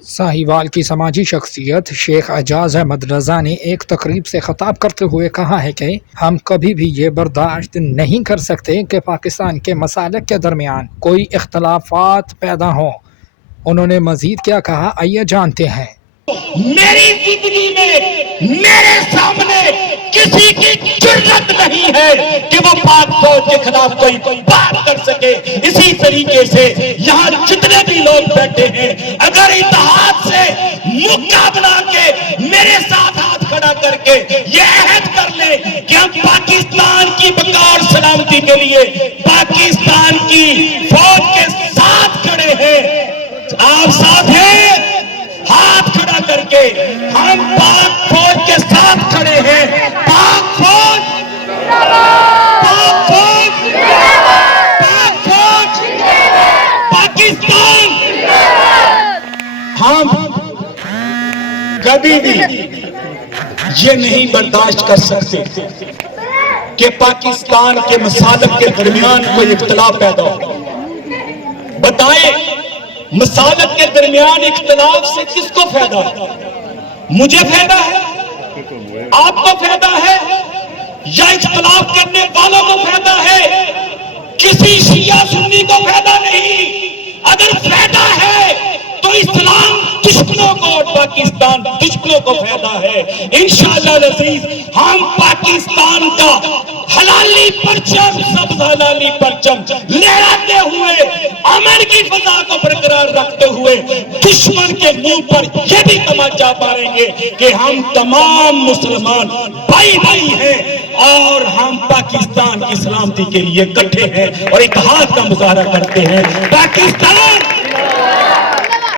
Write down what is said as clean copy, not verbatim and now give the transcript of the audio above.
साहिवाल की समाजी शख्सियत शेख एजाज अहमद रजा ने एक तकरीब से खिताब करते हुए कहा है कि हम कभी भी ये बर्दाश्त नहीं कर सकते कि पाकिस्तान के मसालिक के दरमियान कोई इख्तलाफात पैदा हों। उन्होंने मजीद क्या कहा, आइए जानते हैं। मेरी जिंदगी में मेरे सामने किसी की जुर्रत नहीं है कि वो पाक फौज के खिलाफ कोई बात कर सके। इसी तरीके से यहाँ जितने भी लोग बैठे हैं, अगर इत्तेहाद से मुक्का बना के मेरे साथ हाथ खड़ा करके ये अहद कर ले कि हम पाकिस्तान की बका और सलामती के लिए पाकिस्तान की फौज के साथ खड़े हैं। आप साथ हैं? हाथ खड़ा करके हम पाक फौज के साथ खड़े हैं। पाक फौज, पाक फौज, पाक फौज, पाकिस्तान। हम कभी भी ये नहीं बर्दाश्त कर सकते कि पाकिस्तान के मसालिक के दरमियान कोई इख्तिलाफ पैदा हो। बताएं, मसालिक के दरमियान इख्तिलाफ से किसको फायदा है? मुझे फायदा है, आपको फायदा है, या इख्तिलाफ करने वालों को फायदा है? किसी शिया सुन्नी को फायदा नहीं। अगर फायदा है तो इस्लाम दुश्मनों को और पाकिस्तान दुश्मनों को फायदा है। इंशाअल्लाह अज़ीज हम पाकिस्तान का हलाली परचम, सब हलाली परचम लहराते हुए अमन की फजा को बरकरार रखते हुए दुश्मन के मुंह पर यह भी तमाचा मारेंगे कि हम तमाम मुसलमान भाई भाई हैं और हम पाकिस्तान की सलामती के लिए इकट्ठे हैं और इत्तेहाद का मुजाहरा करते हैं। पाकिस्तान